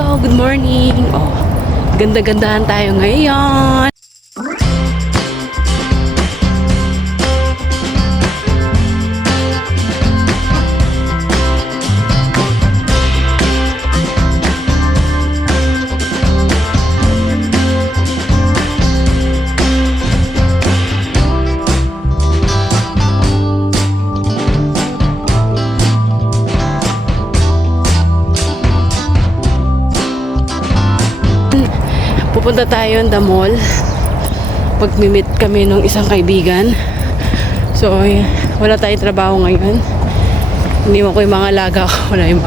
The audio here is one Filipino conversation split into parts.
Hello, good morning. Oh, ganda-gandahan tayo ngayon. Pupunta tayo sa mall. Pag-meet kami ng isang kaibigan. So, wala tayong trabaho ngayon. Iniwan ko yung mga alaga ko. Wala yung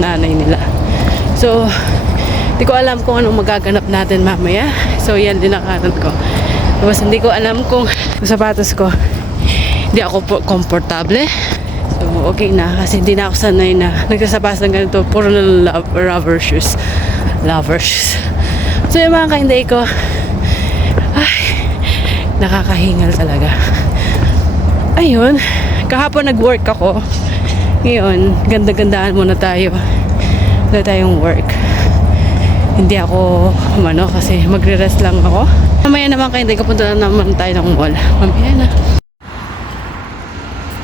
nanay nila. So, hindi ko alam kung anong magaganap natin mamaya. So, yan din ang kanan ko. Tapos, hindi ko alam kung sapatos ko. Hindi ako komportable. So, okay na. Kasi hindi na ako sanay na nagsasapas ng ganito. Puro na rubber shoes. Lover shoes. So yung mga kainday ko, ay, nakakahingal talaga. Ayun, kahapon nag-work ako. Ngayon, ganda-gandaan muna tayo. Wala tayong work. Hindi ako kasi magre-rest lang ako. Mamaya naman kainday ko, punta na naman tayo ng mall. Mamaya na.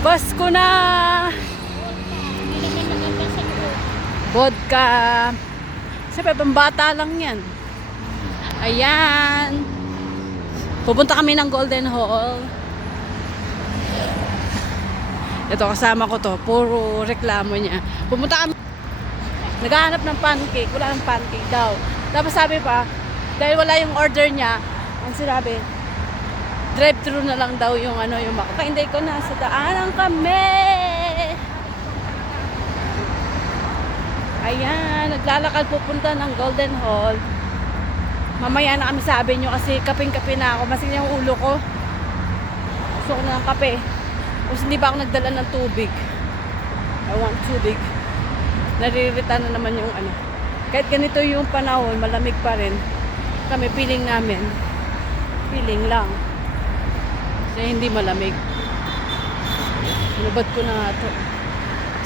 Pasko na! Vodka. Siyempre, pambata lang yan. Ayan. Pupunta kami ng Golden Hall. Ito, kasama ko to. Puro reklamo niya. Pupunta kami. Naghahanap ng pancake. Wala ng pancake daw. Tapos sabi pa, dahil wala yung order niya, ang sinabi, drive-thru na lang daw yung yung mako. Hindi ko na sa daanan kami. Ayan, naglalakad pupunta ng Golden Hall. Mamaya na kami sa Avenue kasi kaping-kape na ako. Masin yung ulo ko. Gusto ko na ng kape. Tapos hindi ba ako nagdala ng tubig. I want tubig. Naririta na naman yung Kahit ganito yung panahon, malamig pa rin. Kami, feeling namin. Feeling lang. Kasi hindi malamig. Sinubad ko na nga ito.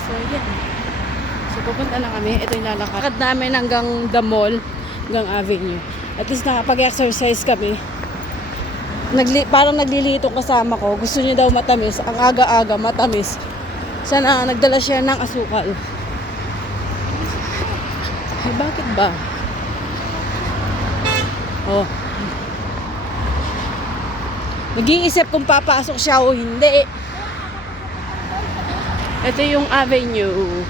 So, yan. So, pupunta na kami. Ito yung lalakad namin hanggang the mall, hanggang Avenue. At least nakapag-exercise kami. Parang naglilitong kasama ko. Gusto niya daw matamis. Ang aga-aga, matamis. Sana nagdala siya ng asukal. Ay, bakit ba? Oh. Nag-iisip kung papasok siya o hindi. Ito yung Avenue.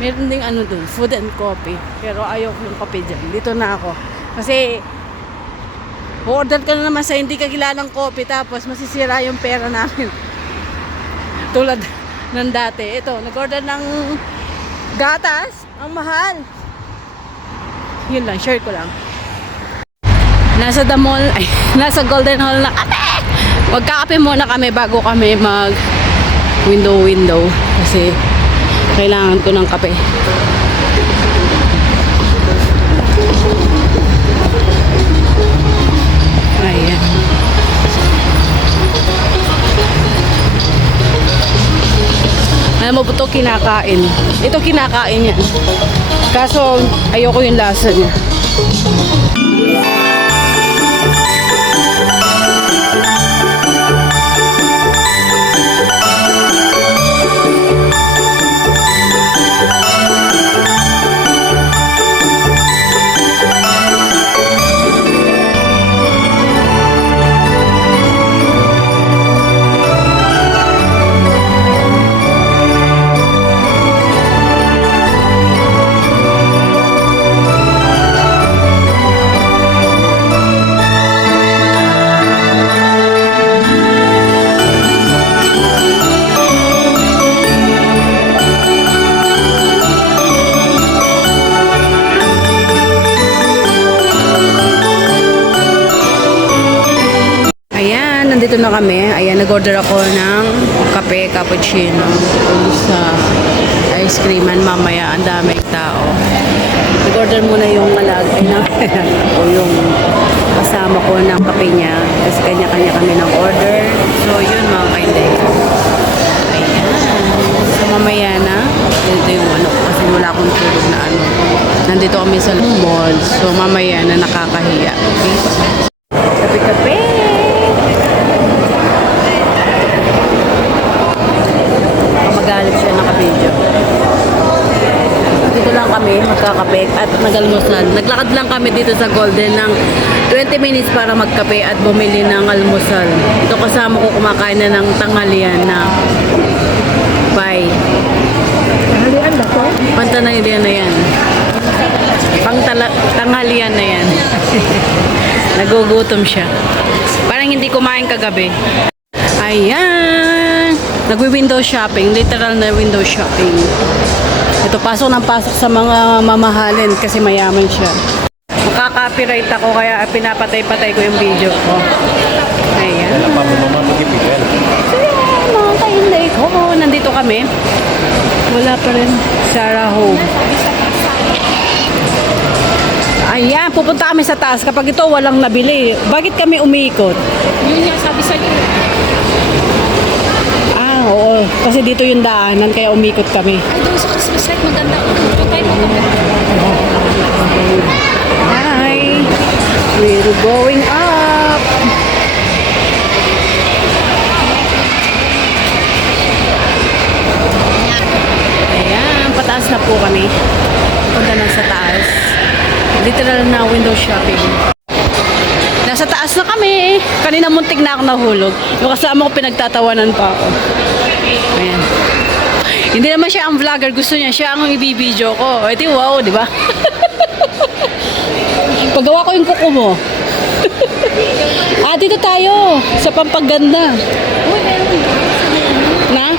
Meron ding dun, food and coffee. Pero ayaw ko yung coffee dyan. Dito na ako. Kasi, order ka na naman sa hindi ka kilalang coffee, tapos masisira yung pera namin. Tulad ng dati. Ito, nag-order ng gatas. Ang mahal. Yun lang, share ko lang. Nasa the mall, nasa Golden Hall na kami. Magkakape muna kami bago kami mag window. Kasi, kailangan ko ng kape. Ayan. Alam mo ba ito kinakain? Ito kinakain yan. Kaso ayoko yung lasa niya. Nandito na kami. Ayan, nag-order ako ng kape, cappuccino sa ice creaman. Mamaya, ang daming tao. Nag-order muna yung malagay na o yung kasama ko ng kape niya. Kasi kanya-kanya kami ng order. So, yun mga kainday. Ayan. So, mamaya na. Ito yung akong tulog na ano. Nandito kami sa mall. So mamaya na nakakahiya. Okay? Kape-kape! Magalit siya nakabidyo. Dito lang kami magkakape at nag-almusal. Naglakad lang kami dito sa Golden ng 20 minutes para magkape at bumili ng almusal. Ito kasama ko kumakain na ng tanghalian na pie. Tanghalian ba to? Pantanghalian na yan. Tanghalian na yan. Nagugutom siya. Parang hindi kumain kagabi. Ayan! Nagwi-window shopping. Literal na window shopping. Ito, pasok ng pasok sa mga mamahalin kasi mayaman siya. Makaka-copyright ako kaya pinapatay-patay ko yung video ko. Ayan. So yan, mga kainday ko. Nandito kami. Wala pa rin. Sarah Home. Ayan, pupunta kami sa taas. Kapag ito walang nabili, bakit kami umiikot? Yun nga sabi sa iyo. Ah, oo. Kasi dito yung daanan, kaya umikot kami. Ay, doon sa Christmas light maganda. Ito tayo maganda. Hi! We're going up! Ayan, pataas na po kami. Punta na sa taas. Literal na window shopping. Nasa taas na kami. Kanina muntik na ako nahulog. Yung kasama ko pinagtatawanan pa ako. Ayan. Hindi naman siya ang vlogger. Gusto niya siya ang ibibideo ko. Ito wow, di ba? Paggawa ko yung kuko mo. Dito tayo. Sa Pampaganda. Uy, meron. Na?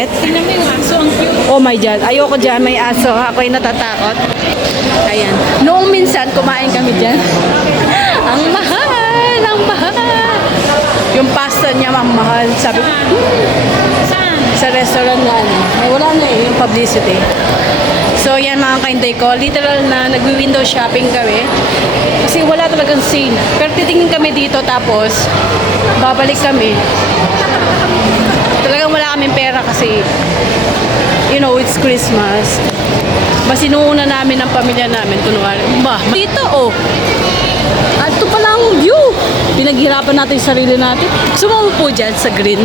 Tingnan mo yung aso, ang cute. Oh my God. Ayoko dyan. May aso. Ako'y natatakot. Ayan. Noong minsan, kumain kami dyan. Ang mahal! Ang mahal! Yung pasta niya, ang mahal. Sabi ko, Saan? sa restaurant na ano. May wala na eh, yung publicity. So yan mga kainday ko. Literal na nag-window shopping kami. Kasi wala talagang sale. Pero titingin kami dito tapos babalik kami. Talagang wala kaming pera kasi you know, it's Christmas. Mas inuuna namin ang pamilya namin. Kunwari, dito oh. At ito pala ang view. Pinaghirapan natin yung sarili natin. Gusto mo po dyan sa green.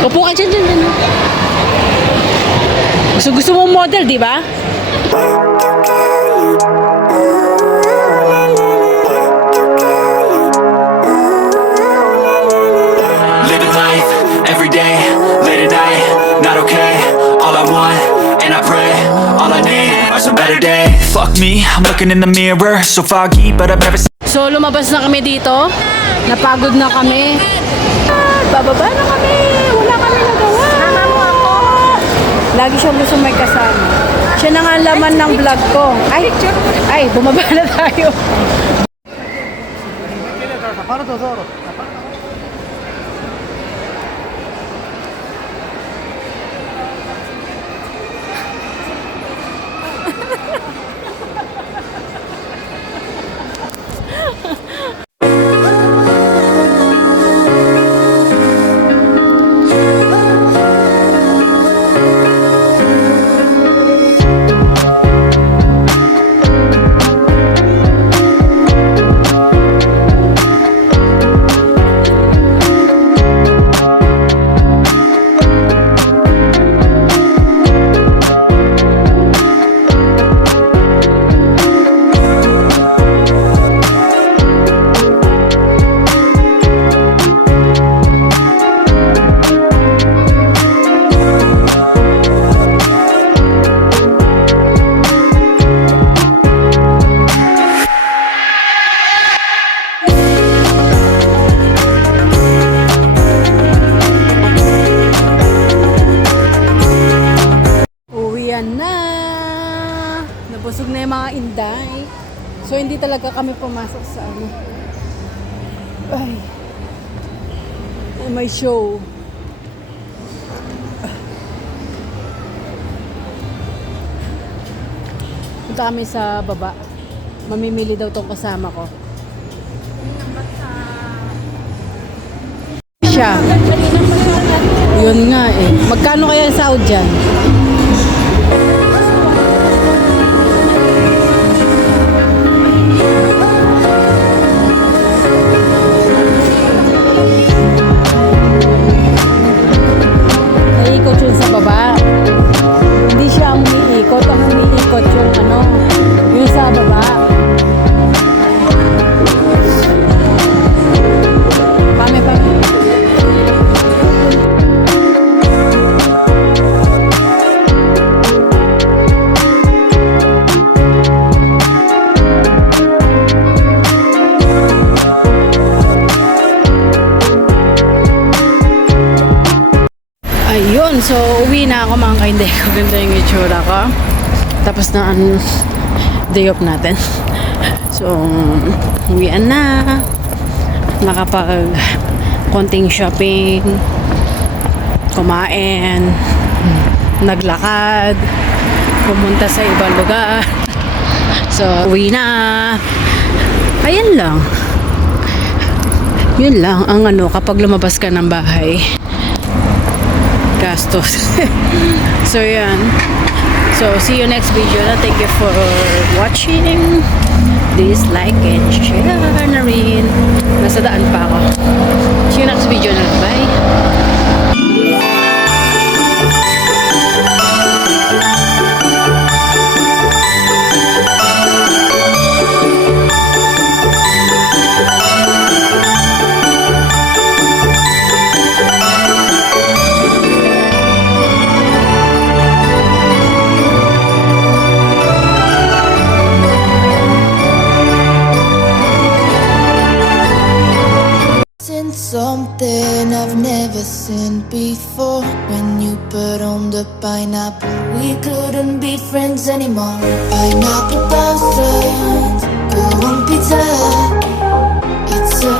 Upo ka dyan. Gusto mo model, di ba? Living life, every day, late at night, not okay. All I want, and I pray, all I need are some better days. Fuck me, I'm looking in the mirror, so foggy, but I've never seen. So, lumabas na kami dito. Napagod na kami. Bababa na kami. Wala kami nagawa. Sama mo ako. Lagi siyang gusto may kasama. Siya na nga ang laman ng vlog ko. Ay, bumaba na tayo. hindi talaga kami pumasok sa ano. Ay. May show. Punta kami sa baba. Mamimili daw tong kasama ko. Siya. Yun nga eh. Magkano kaya ang sahod dyan? Naiikot yun sa baba. Hindi siya ang umiikot. Ang umiikot yung ano, yung sa baba. Pame. Ayun, so uwi na ako mga kainday ko. Ganda yung itsura ko. Tapos na ang day off natin. So, uwian na. Nakapag konting shopping, kumain, naglakad, pumunta sa ibang lugar. So, uwi na. Ayan lang. Yun lang ang ano kapag lumabas ka ng bahay. Gastos. So, yan. So, see you next video na. Thank you for watching. Please like and share na rin. Nasa daan pa ako. See you next video na. Bye! Seen something I've never seen before. When you put on the pineapple, we couldn't be friends anymore. Pineapple blossoms, go on pizza. It's a